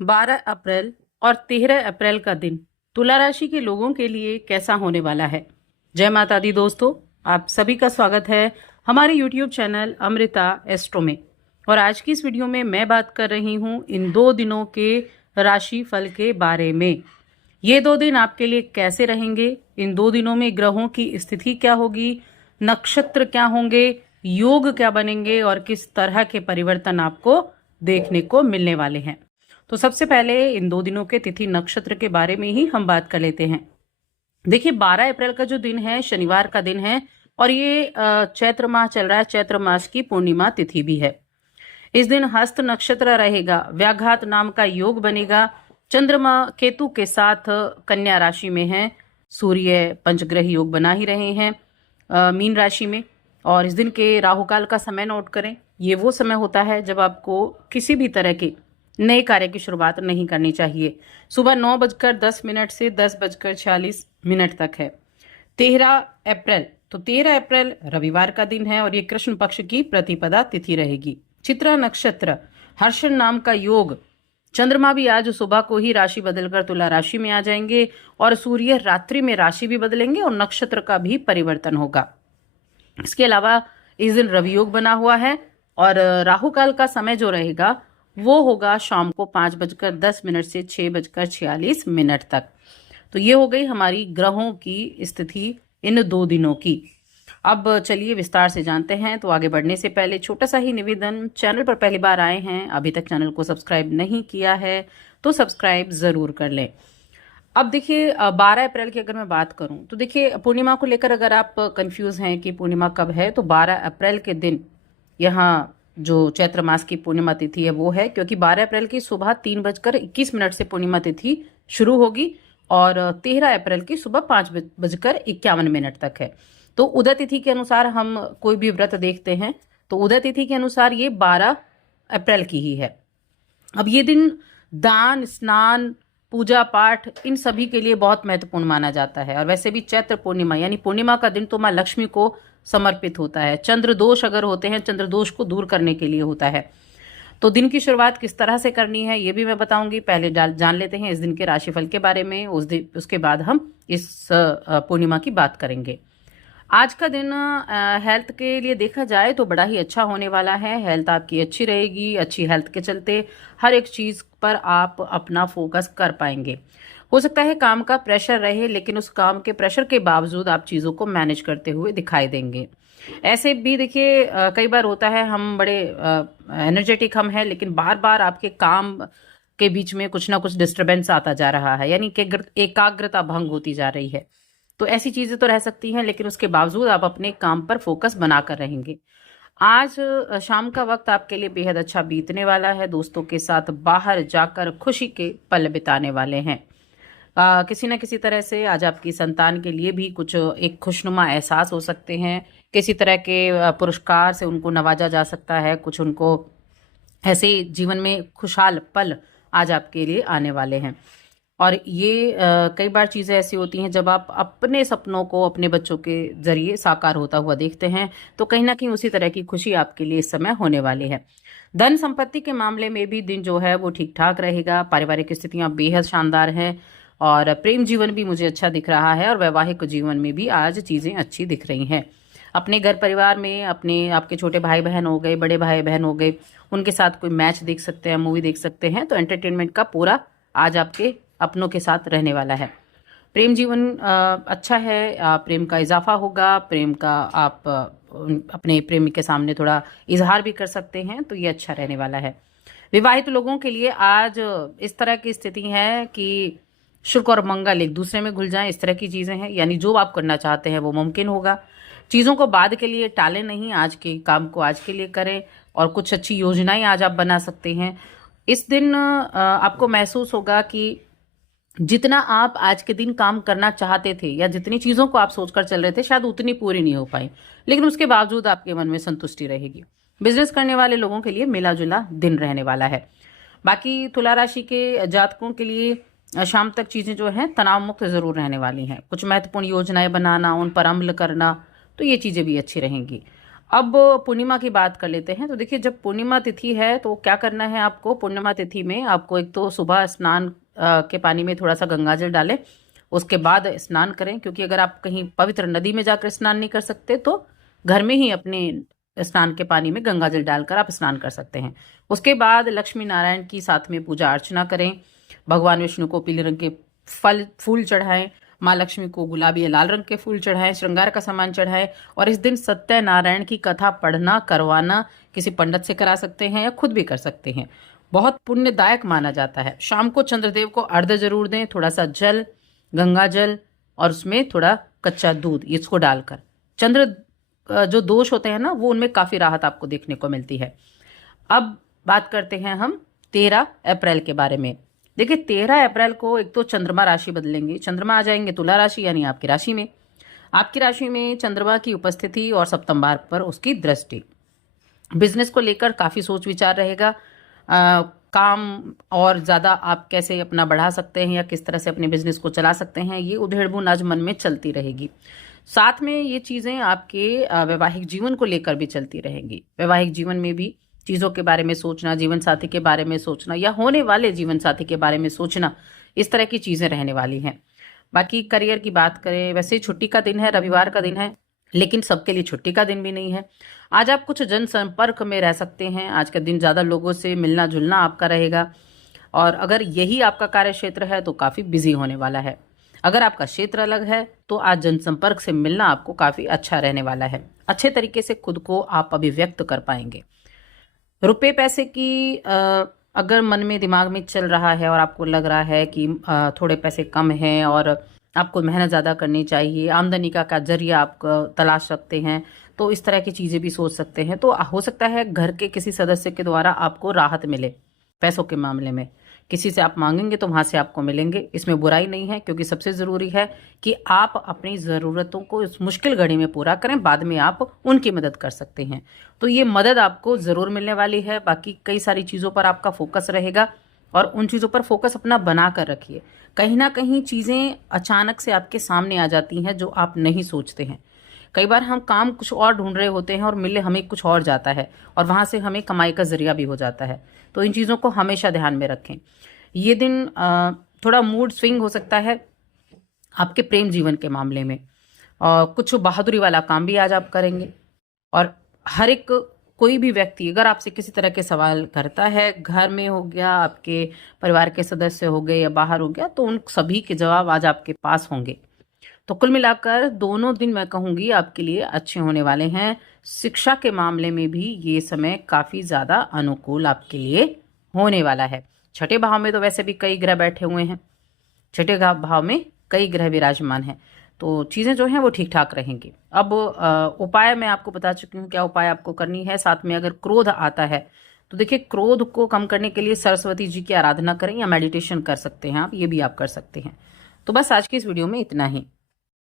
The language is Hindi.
12 अप्रैल और 13 अप्रैल का दिन तुला राशि के लोगों के लिए कैसा होने वाला है। जय माता दी दोस्तों, आप सभी का स्वागत है हमारे YouTube चैनल अमृता एस्ट्रो में। और आज की इस वीडियो में मैं बात कर रही हूँ इन 2 दिनों के राशि फल के बारे में। ये 2 दिन आपके लिए कैसे रहेंगे, इन 2 दिनों में ग्रहों की स्थिति क्या होगी, नक्षत्र क्या होंगे, योग क्या बनेंगे और किस तरह के परिवर्तन आपको देखने को मिलने वाले हैं। तो सबसे पहले इन 2 दिनों के तिथि नक्षत्र के बारे में ही हम बात कर लेते हैं। देखिए 12 अप्रैल का जो दिन है शनिवार का दिन है और ये चैत्र माह चल रहा है, चैत्र मास की पूर्णिमा तिथि भी है। इस दिन हस्त नक्षत्र रहेगा, व्याघात नाम का योग बनेगा, चंद्रमा केतु के साथ कन्या राशि में है, सूर्य पंचग्रह योग बना ही रहे हैं मीन राशि में। और इस दिन के राहुकाल का समय नोट करें, ये वो समय होता है जब आपको किसी भी तरह के नए कार्य की शुरुआत नहीं करनी चाहिए। सुबह 9:10 से 10:46 तक है। 13 अप्रैल, तो 13 अप्रैल रविवार का दिन है और ये कृष्ण पक्ष की प्रतिपदा तिथि रहेगी। चित्रा नक्षत्र, हर्षण नाम का योग, चंद्रमा भी आज सुबह को ही राशि बदलकर तुला राशि में आ जाएंगे और सूर्य रात्रि में राशि भी बदलेंगे और नक्षत्र का भी परिवर्तन होगा। इसके अलावा इस दिन रवि योग बना हुआ है और राहु काल का समय जो रहेगा वो होगा शाम को 5:10 से 6:46 तक। तो ये हो गई हमारी ग्रहों की स्थिति इन 2 दिनों की। अब चलिए विस्तार से जानते हैं। तो आगे बढ़ने से पहले छोटा सा ही निवेदन, चैनल पर पहली बार आए हैं, अभी तक चैनल को सब्सक्राइब नहीं किया है तो सब्सक्राइब जरूर कर लें। अब देखिए 12 अप्रैल की अगर मैं बात करूं तो देखिए पूर्णिमा को लेकर अगर आप कंफ्यूज हैं कि पूर्णिमा कब है, तो 12 अप्रैल के दिन यहाँ जो चैत्र मास की पूर्णिमा तिथि है वो है, क्योंकि 12 अप्रैल की सुबह 3:21 से पूर्णिमा तिथि शुरू होगी और 13 अप्रैल की सुबह 5:51 तक है। तो उदय तिथि के अनुसार हम कोई भी व्रत देखते हैं तो उदय तिथि के अनुसार ये 12 अप्रैल की ही है। अब ये दिन दान, स्नान, पूजा पाठ इन सभी के लिए बहुत महत्वपूर्ण माना जाता है। और वैसे भी चैत्र पूर्णिमा यानी पूर्णिमा का दिन तो माँ लक्ष्मी को समर्पित होता है। चंद्र दोष अगर होते हैं, चंद्र दोष को दूर करने के लिए होता है। तो दिन की शुरुआत किस तरह से करनी है ये भी मैं बताऊंगी। पहले जान लेते हैं इस दिन के राशिफल के बारे में, उसके बाद हम इस पूर्णिमा की बात करेंगे। आज का दिन हेल्थ के लिए देखा जाए तो बड़ा ही अच्छा होने वाला है। हेल्थ आपकी अच्छी रहेगी, अच्छी हेल्थ के चलते हर एक चीज़ पर आप अपना फोकस कर पाएंगे। हो सकता है काम का प्रेशर रहे, लेकिन उस काम के प्रेशर के बावजूद आप चीज़ों को मैनेज करते हुए दिखाई देंगे। ऐसे भी देखिए कई बार होता है हम बड़े एनर्जेटिक हम हैं, लेकिन बार बार आपके काम के बीच में कुछ ना कुछ डिस्टरबेंस आता जा रहा है, यानी कि एकाग्रता भंग होती जा रही है। तो ऐसी चीज़ें तो रह सकती हैं, लेकिन उसके बावजूद आप अपने काम पर फोकस बनाकर रहेंगे। आज शाम का वक्त आपके लिए बेहद अच्छा बीतने वाला है। दोस्तों के साथ बाहर जाकर खुशी के पल बिताने वाले हैं। किसी न किसी तरह से आज आपकी संतान के लिए भी कुछ एक खुशनुमा एहसास हो सकते हैं। किसी तरह के पुरस्कार से उनको नवाजा जा सकता है। कुछ उनको ऐसे जीवन में खुशहाल पल आज आपके लिए आने वाले हैं। और ये कई बार चीज़ें ऐसी होती हैं जब आप अपने सपनों को अपने बच्चों के जरिए साकार होता हुआ देखते हैं, तो कहीं ना कहीं उसी तरह की खुशी आपके लिए इस समय होने वाली है। धन संपत्ति के मामले में भी दिन जो है वो ठीक ठाक रहेगा। पारिवारिक स्थितियां बेहद शानदार हैं और प्रेम जीवन भी मुझे अच्छा दिख रहा है और वैवाहिक जीवन में भी आज चीज़ें अच्छी दिख रही हैं। अपने घर परिवार में आपके छोटे भाई बहन हो गए, बड़े भाई बहन हो गए, उनके साथ कोई मैच देख सकते हैं, मूवी देख सकते हैं। तो एंटरटेनमेंट का पूरा आज आपके अपनों के साथ रहने वाला है। प्रेम जीवन अच्छा है, प्रेम का इजाफा होगा। प्रेम का आप अपने प्रेमी के सामने थोड़ा इजहार भी कर सकते हैं, तो ये अच्छा रहने वाला है। विवाहित लोगों के लिए आज इस तरह की स्थिति है कि शुक्र और मंगल एक दूसरे में घुल जाएं, इस तरह की चीज़ें हैं। यानी जो आप करना चाहते हैं वो मुमकिन होगा। चीज़ों को बाद के लिए टालें नहीं, आज के काम को आज के लिए करें और कुछ अच्छी योजनाएं आज आप बना सकते हैं। इस दिन आपको महसूस होगा कि जितना आप आज के दिन काम करना चाहते थे या जितनी चीज़ों को आप सोचकर चल रहे थे शायद उतनी पूरी नहीं हो पाई, लेकिन उसके बावजूद आपके मन में संतुष्टि रहेगी। बिजनेस करने वाले लोगों के लिए मिला जुला दिन रहने वाला है। बाकी तुला राशि के जातकों के लिए शाम तक चीज़ें जो हैं तनाव मुक्त ज़रूर रहने वाली हैं। कुछ महत्वपूर्ण योजनाएं बनाना, उन पर अमल करना, तो ये चीज़ें भी अच्छी रहेंगी। अब पूर्णिमा की बात कर लेते हैं। तो देखिए, जब पूर्णिमा तिथि है तो क्या करना है आपको। पूर्णिमा तिथि में आपको एक तो सुबह स्नान के पानी में थोड़ा सा गंगाजल डालें, उसके बाद स्नान करें। क्योंकि अगर आप कहीं पवित्र नदी में जाकर स्नान नहीं कर सकते तो घर में ही अपने स्नान के पानी में गंगाजल डालकर आप स्नान कर सकते हैं। उसके बाद लक्ष्मी नारायण की साथ में पूजा अर्चना करें। भगवान विष्णु को पीले रंग के फूल चढ़ाएं, माँ लक्ष्मी को गुलाबी या लाल रंग के फूल चढ़ाएं, श्रृंगार का सामान चढ़ाएं। और इस दिन सत्यनारायण की कथा पढ़ना करवाना किसी पंडित से करा सकते हैं या खुद भी कर सकते हैं, बहुत पुण्यदायक माना जाता है। शाम को चंद्रदेव को अर्घ्य जरूर दें, थोड़ा सा जल, गंगा जल और उसमें थोड़ा कच्चा दूध, इसको डालकर। चंद्र जो दोष होते हैं ना, वो उनमें काफी राहत आपको देखने को मिलती है। अब बात करते हैं हम 13 अप्रैल के बारे में। देखिए, 13 अप्रैल को एक तो चंद्रमा राशि बदलेंगे, चंद्रमा आ जाएंगे तुला राशि यानी आपकी राशि में। आपकी राशि में चंद्रमा की उपस्थिति और सप्तम भाव पर उसकी दृष्टि, बिजनेस को लेकर काफी सोच विचार रहेगा। काम और ज़्यादा आप कैसे अपना बढ़ा सकते हैं या किस तरह से अपने बिजनेस को चला सकते हैं, ये उधेड़-बुन आज मन में चलती रहेगी। साथ में ये चीज़ें आपके वैवाहिक जीवन को लेकर भी चलती रहेंगी। वैवाहिक जीवन में भी चीज़ों के बारे में सोचना, जीवन साथी के बारे में सोचना या होने वाले जीवन साथी के बारे में सोचना, इस तरह की चीज़ें रहने वाली हैं। बाकी करियर की बात करें, वैसे छुट्टी का दिन है, रविवार का दिन है, लेकिन सबके लिए छुट्टी का दिन भी नहीं है। आज आप कुछ जनसंपर्क में रह सकते हैं। आज का दिन ज़्यादा लोगों से मिलना जुलना आपका रहेगा। और अगर यही आपका कार्य क्षेत्र है तो काफ़ी बिजी होने वाला है। अगर आपका क्षेत्र अलग है तो आज जनसंपर्क से मिलना आपको काफ़ी अच्छा रहने वाला है। अच्छे तरीके से खुद को आप अभिव्यक्त कर पाएंगे। रुपए पैसे की अगर मन में दिमाग में चल रहा है और आपको लग रहा है कि थोड़े पैसे कम हैं और आपको मेहनत ज़्यादा करनी चाहिए, आमदनी का जरिया आप तलाश सकते हैं, तो इस तरह की चीज़ें भी सोच सकते हैं। तो हो सकता है घर के किसी सदस्य के द्वारा आपको राहत मिले पैसों के मामले में। किसी से आप मांगेंगे तो वहाँ से आपको मिलेंगे, इसमें बुराई नहीं है। क्योंकि सबसे ज़रूरी है कि आप अपनी ज़रूरतों को इस मुश्किल घड़ी में पूरा करें, बाद में आप उनकी मदद कर सकते हैं। तो ये मदद आपको ज़रूर मिलने वाली है। बाकी कई सारी चीज़ों पर आपका फोकस रहेगा और उन चीज़ों पर फोकस अपना बना कर रखिए। कहीं ना कहीं चीज़ें अचानक से आपके सामने आ जाती हैं जो आप नहीं सोचते हैं। कई बार हम काम कुछ और ढूंढ रहे होते हैं और मिले हमें कुछ और जाता है और वहाँ से हमें कमाई का जरिया भी हो जाता है। तो इन चीज़ों को हमेशा ध्यान में रखें। ये दिन थोड़ा मूड स्विंग हो सकता है आपके प्रेम जीवन के मामले में, और कुछ बहादुरी वाला काम भी आज आप करेंगे। और हर एक कोई भी व्यक्ति अगर आपसे किसी तरह के सवाल करता है, घर में हो गया, आपके परिवार के सदस्य हो गए या बाहर हो गया, तो उन सभी के जवाब आज आपके पास होंगे। तो कुल मिलाकर दोनों दिन मैं कहूँगी आपके लिए अच्छे होने वाले हैं। शिक्षा के मामले में भी ये समय काफ़ी ज़्यादा अनुकूल आपके लिए होने वाला है। छठे भाव में तो वैसे भी कई ग्रह बैठे हुए हैं, छठे भाव में कई ग्रह विराजमान हैं, तो चीज़ें जो हैं वो ठीक ठाक रहेंगी। अब उपाय मैं आपको बता चुकी हूँ क्या उपाय आपको करनी है। साथ में अगर क्रोध आता है तो देखिए, क्रोध को कम करने के लिए सरस्वती जी की आराधना करें या मेडिटेशन कर सकते हैं आप, ये भी आप कर सकते हैं। तो बस आज की इस वीडियो में इतना ही।